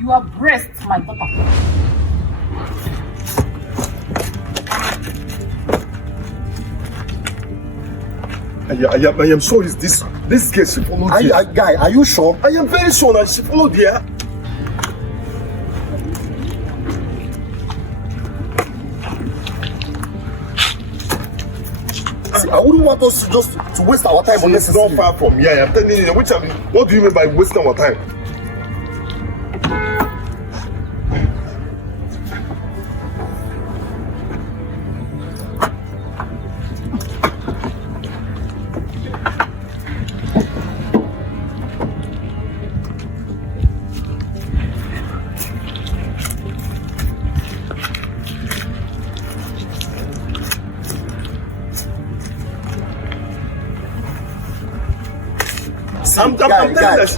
You are breast, my daughter. I am sure it's this girl she followed here. Guy, are you sure? I am very sure that she followed here. See, I wouldn't want us to waste our time on this. It's not far from here. I'm telling you, what do you mean by wasting our time?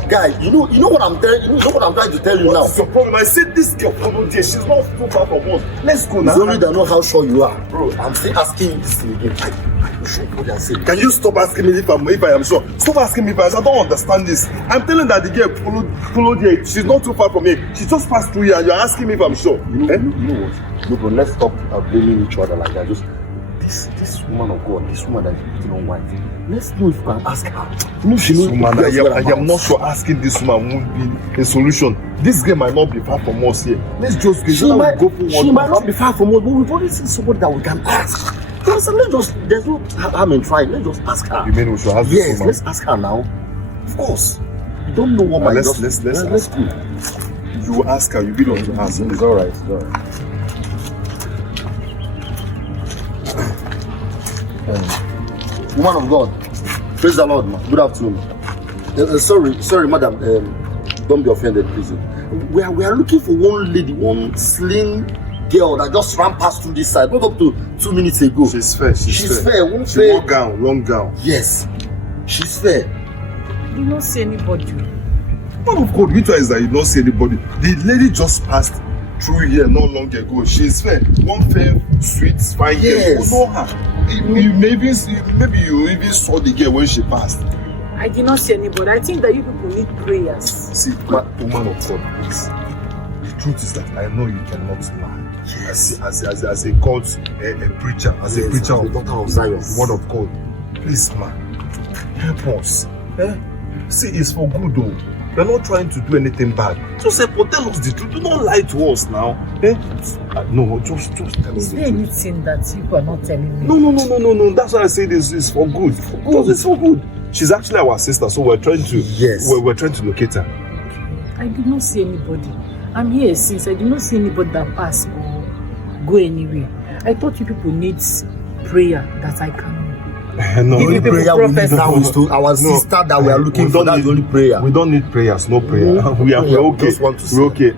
Guy, you know what I'm telling you. You know what I'm trying to tell you now. What's your problem? I said this girl followed here. She's not too far from us. Let's go now. It's only that I know how sure you are, bro. I'm still asking you this thing again. I'm sure what you're saying. Can you stop asking me if I am sure? Stop asking me if I don't understand this. I'm telling that the girl followed here. She's not too far from me. She just passed through here and you're asking me if I'm sure. You know what? No, bro, let's stop blaming each other like that. Just this woman of God, this woman that is putting on white. Let's know if you can ask her. I am not sure asking this woman won't be a solution. This girl might not be far from us here. Let's just go. She might not be far from us, but we've already seen somebody that we can ask. There's no harm in trying. Let's just ask her. You mean we should ask this woman? Yes, let's ask her now. Of course. You don't know what let's ask her. You will ask her. You be the one to ask her. It's alright. Woman of God, praise the Lord, man. Good afternoon. Sorry, madam. Don't be offended, please. We are looking for one lady, one slim girl that just ran past through this side. Not up to 2 minutes ago. She's fair. She's fair. Long gown. Yes, she's fair. You do not see anybody. What of God? Which one is that you don't see anybody? The lady just passed through here not long ago. She's fair. One fair, sweet, fine girl. Yes. You know her. Maybe you even saw the girl when she passed. I did not see anybody. I think that you people need prayers. See, woman of God, please. The truth is that I know you cannot lie. Yes. As a God, a preacher, as a preacher of daughter of Zion, word of God. Please, man, help us. See, it's for good though. We're not trying to do anything bad. Just tell us the truth. Do not lie to us now. No, just tell us the truth. Is there anything that you are not telling me? No. That's why I say this is for good. It's for good. She's actually our sister, so we're trying to we're trying to locate her. I did not see anybody. I'm here since I did not see anybody that pass or go anywhere. I thought you people need prayer that I can. No, the only prayer we need now is to our sister that we are looking for. That's the only prayer. We don't need prayers, no prayer. We're okay. We're okay.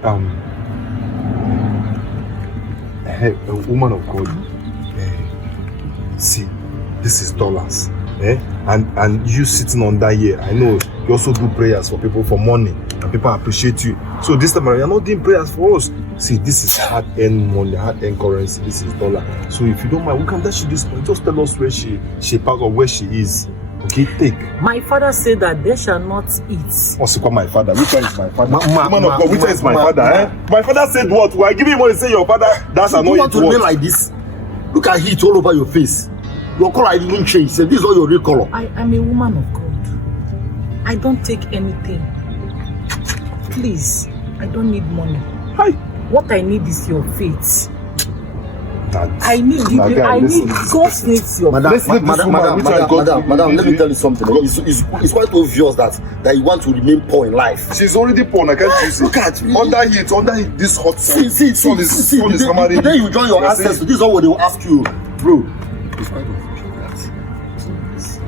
A woman of God. See, this is dollars. And you sitting on that here, I know you also do prayers for people for money, and people appreciate you. So this time you're not doing prayers for us. See, this is hard-earned money, hard-earned currency. This is dollar. So if you don't mind, we can dash you this money. Just tell us where she passed or where she is. Okay, take. My father said that they shall not eat. What's called my father? Which one is my father? Woman of God, which one is my father? My father said what? Why giving money? Say your father. That's annoying. You want to remain like this? Look at heat all over your face. Your color didn't change. Say this is not your real color. I'm a woman of God. I don't take anything. Please, I don't need money. Hi. What I need is your faith. I need God needs your madam, let me tell you something. It's quite obvious that you want to remain poor in life. She's already poor. I can't use it. Look at me. Under heat, this hot sun. See. Then you join your ancestors. This is all what they will ask you, bro. It's quite obvious that.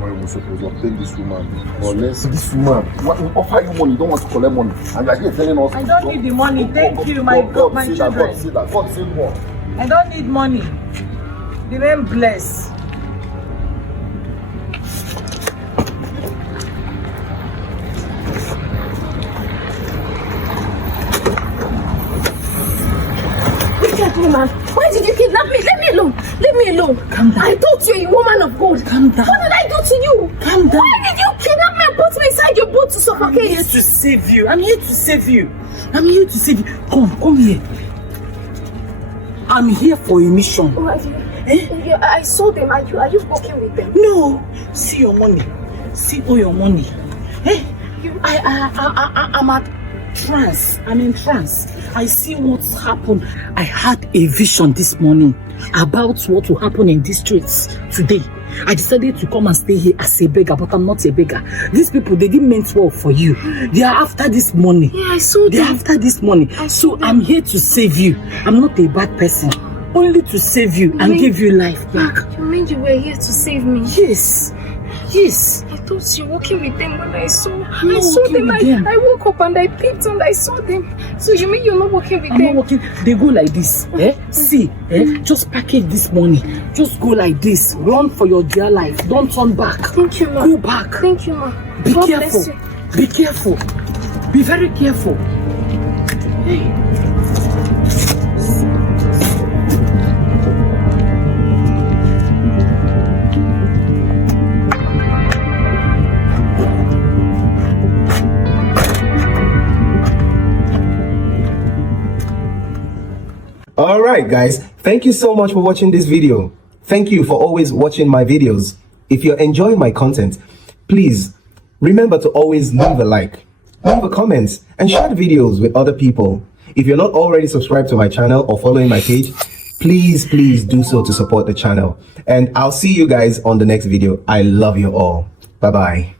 Why was supposed to obtain this woman? Unless this woman offer you money, you don't want to collect money, and you are here telling us. I don't need the money. Thank you, my children. God save more. I don't need money. Remain blessed. Wicked woman, why did you kidnap me? Let me alone. Leave me alone. Calm down. I thought you're a woman of God. Calm down. What did I do to you? Calm down. Why did you kidnap me and put me inside your boat to I'm suffocate. here to save you. I'm here to save you. I'm here to save you. Come here. I'm here for a mission. Oh, yeah, I saw them. Are you working with them? No. See your money. See all your money. Hey, I'm at trance. I'm in trance. I see what's happened. I had a vision this morning about what will happen in these streets today. I decided to come and stay here as a beggar, but I'm not a beggar. These people, they didn't mean well for you. They are after this money. Yeah, I saw them. They are after this money. So I'm here to save you. I'm not a bad person. Only to save you and give you life back. You mean you were here to save me? Yes. Yes. I thought you were working with them when I saw them. Them. I woke up and I peeped and I saw them. So you mean you're not working with I'm them? not working. They go like this. See, just package this money. Just go like this. Run for your dear life. Don't turn back. Thank you, ma. Go back. Thank you, ma. Be God careful. bless you. Be careful. Be very careful. Hey. Alright guys, thank you so much for watching this video. Thank you for always watching my videos. If you're enjoying my content, please remember to always leave a like, leave a comment, and share the videos with other people. If you're not already subscribed to my channel or following my page, please do so to support the channel. And I'll see you guys on the next video. I love you all. Bye bye.